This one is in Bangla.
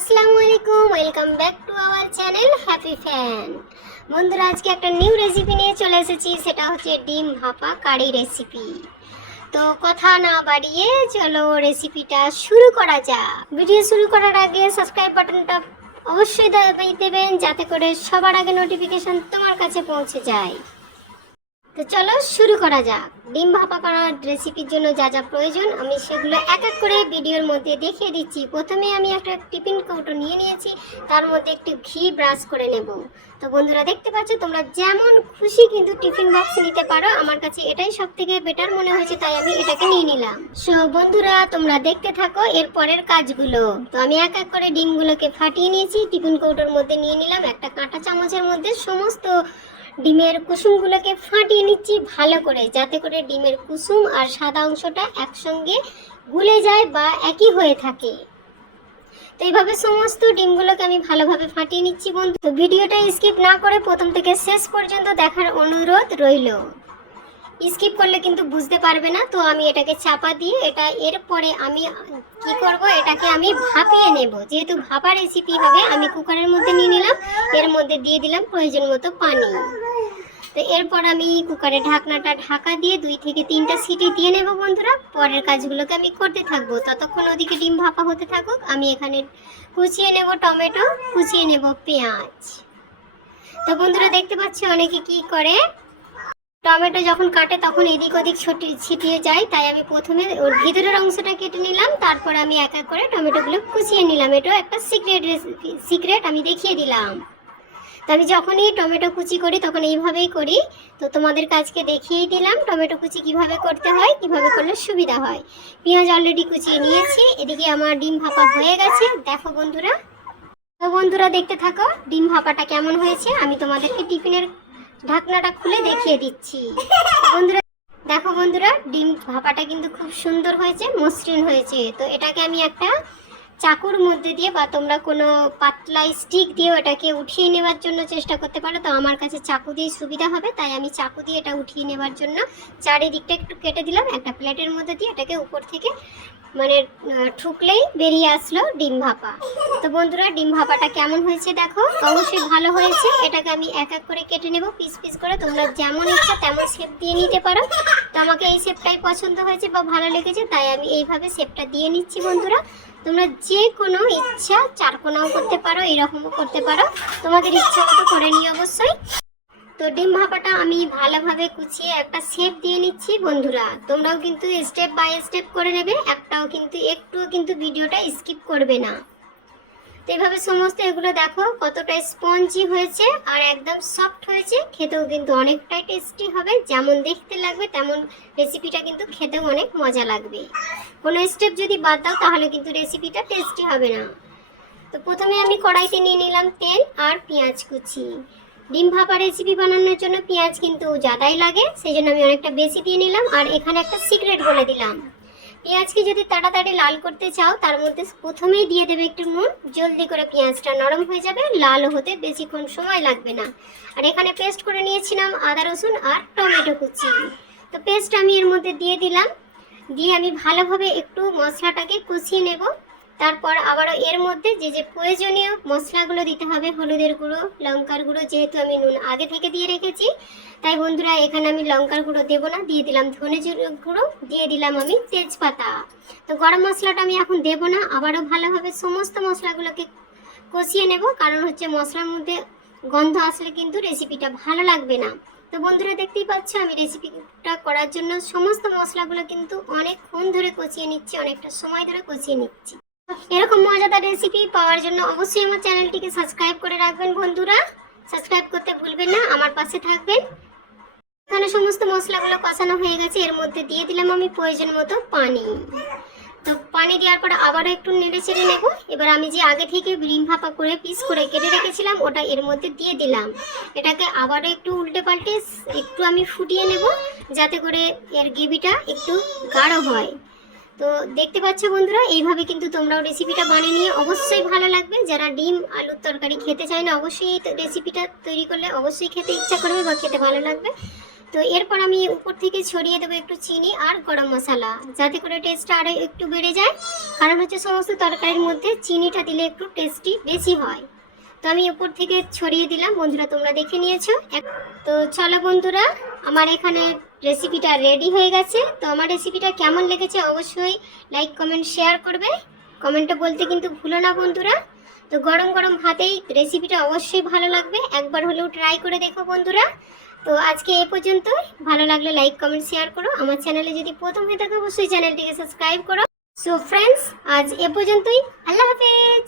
আসসালামু আলাইকুম, welcome back to our channel happy fan. বন্ধুরা, আজকে একটা নিউ রেসিপি নিয়ে চলে এসেছি, সেটা হচ্ছে ডিম ভাপা কারি রেসিপি। তো কথা না বাড়িয়ে চলো রেসিপিটা শুরু করা যাক। ভিডিও শুরু করার আগে সাবস্ক্রাইব বাটনটা অবশ্যই দাবিয়ে দেবেন, যাতে করে সবার আগে নোটিফিকেশন তোমার কাছে পৌঁছে যায়। তো চলো শুরু করা যাক। ডিম ভাপা করার রেসিপির জন্য যা যা প্রয়োজন আমি সেগুলো এক এক করে ভিডিওর মধ্যে দেখিয়ে দিচ্ছি। প্রথমে আমি একটা টিফিন কৌটো নিয়ে নিয়েছি, তার মধ্যে একটু ঘি ব্রাশ করে নেব। তো বন্ধুরা, দেখতে পাচ্ছ তোমরা যেমন খুশি কিন্তু টিফিন বক্স নিতে পারো, আমার কাছে এটাই সব থেকে বেটার মনে হয়েছে, তাই আমি এটাকে নিয়ে নিলাম। সো বন্ধুরা, তোমরা দেখতে থাকো এর পরের কাজগুলো। তো আমি এক এক করে ডিমগুলোকে ফাটিয়ে নিয়েছি, টিফিন কৌটোর মধ্যে নিয়ে নিলাম। একটা কাঁটা চামচের মধ্যে সমস্ত ডিমের কুসুমগুলোকে ফাটিয়ে নিচ্ছি ভালো করে, যাতে করে ডিমের কুসুম আর সাদা অংশটা একসঙ্গে গুলে যায় বা একই হয়ে থাকে। তো এইভাবে সমস্ত ডিমগুলোকে আমি ভালোভাবে ফাটিয়ে নিচ্ছি বন্ধু। তো ভিডিওটা স্কিপ না করে প্রথম থেকে শেষ পর্যন্ত দেখার অনুরোধ রইল। স্কিপ করলে কিন্তু বুঝতে পারবে না। তো আমি এটাকে চাপা দিয়ে এরপরে আমি কি করব, এটাকে আমি ভাপিয়ে নেব। যেহেতু ভাপা রেসিপি হবে, আমি কুকারের মধ্যে নিয়ে নিলাম, এর মধ্যে দিয়ে দিলাম প্রয়োজন মতো পানি। তো এরপর আমি কুকারে ঢাকনাটা ঢাকা দিয়ে 2 থেকে 3টা সিটি দিয়ে নেব বন্ধুরা। পরের কাজগুলোকে আমি করতে থাকবো, ততক্ষণ ওদিকে ডিম ভাপা হতে থাকুক। আমি এখানে কুচিয়ে নেব টমেটো, কুচিয়ে নেব পেঁয়াজ। তো বন্ধুরা, দেখতে পাচ্ছি অনেকে কি করে, টমেটো যখন কাটে তখন এদিক ওদিক ছিটিয়ে যায়, তাই আমি প্রথমে ওর ভিতরের অংশটা কেটে নিলাম, তারপর আমি এক এক করে টমেটোগুলো কুচিয়ে নিলাম। এটা একটা সিক্রেট আমি দেখিয়ে দিলাম। তো আমি যখনই টমেটো কুচি করি তখন এইভাবেই করি। তো তোমাদের কাজকে দেখিয়েই দিলাম টমেটো কুচি কিভাবে করতে হয়, কিভাবে করলে সুবিধা হয়। পেঁয়াজ অলরেডি কুচিয়ে নিয়েছি, এদিকে আমার ডিম ভাপা হয়ে গেছে। দেখো বন্ধুরা, তো বন্ধুরা দেখতে থাকো ডিম ভাপাটা কেমন হয়েছে। আমি তোমাদেরকে টিফিনের ঢাকনাটা খুলে দেখিয়ে দিচ্ছি। বন্ধুরা দেখো, বন্ধুরা ডিম ভাপাটা কিন্তু খুব সুন্দর হয়েছে, মসৃণ হয়েছে। তো এটাকে আমি একটা চাকুর মধ্যে দিয়ে বা তোমরা কোনো পাতলা স্টিক দিয়ে এটাকে উঠিয়ে নেওয়ার জন্য চেষ্টা করতে পারো। তো আমার কাছে চাকু দিয়ে সুবিধা হবে, তাই আমি চাকু দিয়ে এটা উঠিয়ে নেওয়ার জন্য চারিদিকটা একটু কেটে দিলাম। একটা প্লেটের মধ্যে দিয়ে এটাকে উপর থেকে মানে ঠুকলেই বেরিয়ে আসলো ডিম ভাপা। তো বন্ধুরা, ডিম ভাপাটা কেমন হয়েছে দেখো, অবশ্যই ভালো হয়েছে। এটাকে আমি এক এক করে কেটে নেব পিস পিস করে। তোমরা যেমন ইচ্ছা তেমন শেপ দিয়ে নিতে পারো। তো আমাকে এই শেপটাই পছন্দ হয়েছে বা ভালো লেগেছে, তাই আমি এইভাবে শেপটা দিয়ে নিচ্ছি বন্ধুরা। তোমরা যে কোনো ইচ্ছা চারকোনাও করতে পারো, এরকমও করতে পারো, তোমাদের ইচ্ছা মতো করে নিও অবশ্যই। তো ডিম ভাপাটা আমি ভালোভাবে কুচিয়ে একটা শেপ দিয়ে নিচ্ছি বন্ধুরা। তোমরাও কিন্তু স্টেপ বাই স্টেপ করে নেবে, একটুও কিন্তু ভিডিওটা স্কিপ করবে না। তো এইভাবে সমস্ত এগুলো দেখো কতটা স্পঞ্জি হয়েছে আর একদম সফট হয়েছে। খেতেও কিন্তু অনেকটাই টেস্টি হবে, যেমন দেখতে লাগবে তেমন রেসিপিটা কিন্তু খেতেও অনেক মজা লাগবে। কোনো স্টেপ যদি বাদ দাও তাহলে কিন্তু রেসিপিটা টেস্টি হবে না। তো প্রথমে আমি কড়াইতে নিয়ে নিলাম তেল আর পেঁয়াজ কুচি। ডিম ভাপা রেসিপি বানানোর জন্য পেঁয়াজ কিন্তু জাদাই লাগে, সেই জন্য আমি অনেকটা বেশি দিয়ে নিলাম। আর এখানে একটা সিক্রেট বলে দিলাম, পেঁয়াজকে যদি তাড়াতাড়ি লাল করতে চাও তার মধ্যে প্রথমেই দিয়ে দেবে একটু নুন, জলদি করে পেঁয়াজটা নরম হয়ে যাবে, লাল হতে বেশিক্ষণ সময় লাগবে না। আর এখানে পেস্ট করে নিয়েছিলাম আদা রসুন আর টমেটো কুচি। তো পেস্ট আমি এর মধ্যে দিয়ে দিলাম, দিয়ে আমি ভালোভাবে একটু মশলাটাকে কষিয়ে নেব। তারপর আবারও এর মধ্যে যে প্রয়োজনীয় মশলাগুলো দিতে হবে, হলুদের গুঁড়ো, লঙ্কার গুঁড়ো, যেহেতু আমি নুন আগে থেকে দিয়ে রেখেছি তাই বন্ধুরা এখানে আমি লঙ্কার গুঁড়ো দেবো না, দিয়ে দিলাম ধনে গুঁড়ো, দিয়ে দিলাম আমি তেজপাতা। তো গরম মশলাটা আমি এখন দেবো না, আবারও ভালোভাবে সমস্ত মশলাগুলোকে কষিয়ে নেব, কারণ হচ্ছে মশলার মধ্যে গন্ধ আসলে কিন্তু রেসিপিটা ভালো লাগবে না। তো বন্ধুরা দেখতেই পাচ্ছ আমি রেসিপিটা করার জন্য সমস্ত মশলাগুলো কিন্তু অনেকক্ষণ ধরে কষিয়ে নিচ্ছি, অনেকটা সময় ধরে কষিয়ে নিচ্ছি। এরকম মজাদার রেসিপি পাওয়ার জন্য অবশ্যই আমার চ্যানেলটিকে সাবস্ক্রাইব করে রাখবেন বন্ধুরা, সাবস্ক্রাইব করতে ভুলবেন না, আমার পাশে থাকবেন। এখানে সমস্ত মশলাগুলো কষানো হয়ে গেছে, এর মধ্যে দিয়ে দিলাম আমি প্রয়োজন মতো পানি। তো পানি দেওয়ার পর আবারও একটু নেড়ে চেড়ে নেব। এবার আমি যে আগে থেকে ডিম ভাপা করে পিস করে কেটে রেখেছিলাম ওটা এর মধ্যে দিয়ে দিলাম। এটাকে আবারও একটু উল্টে পাল্টে একটু আমি ফুটিয়ে নেব, যাতে করে এর গ্রেভিটা একটু গাঢ় হয়। তো দেখতে পাচ্ছ বন্ধুরা, এইভাবে কিন্তু তোমরাও রেসিপিটা বানিয়ে নিয়ে অবশ্যই ভালো লাগবে। যারা ডিম আলুর তরকারি খেতে চায় না, অবশ্যই এই রেসিপিটা তৈরি করলে অবশ্যই খেতে ইচ্ছা করবে বা খেতে ভালো লাগবে। তো এরপর আমি উপর থেকে ছড়িয়ে দেবো একটু চিনি আর গরম মশলা, যাতে করে টেস্টটা আরও একটু বেড়ে যায়। কারণ হচ্ছে সমস্ত তরকারির মধ্যে চিনিটা দিলে একটু টেস্টি বেশি হয়। তো আমি উপর থেকে ছড়িয়ে দিলাম। বন্ধুরা তোমরা দেখে নিয়েছো। তো চলো বন্ধুরা, আমার এখানে রেসিপিটা রেডি হয়ে গেছে। তো আমার রেসিপিটা কেমন লেগেছে অবশ্যই লাইক কমেন্ট শেয়ার করবে। কমেন্টে বলতে কিন্তু ভুলো না বন্ধুরা। তো গরম গরম ভাতেই রেসিপিটা অবশ্যই ভালো লাগবে, একবার হলেও ট্রাই করে দেখো বন্ধুরা। তো আজকে এ পর্যন্তই। ভালো লাগলে লাইক কমেন্ট শেয়ার করো। আমার চ্যানেলে যদি প্রথম হয়ে থাকে অবশ্যই চ্যানেলটিকে সাবস্ক্রাইব করো। সো ফ্রেন্ডস, আজ এ পর্যন্তই। আল্লাহ হাফেজ।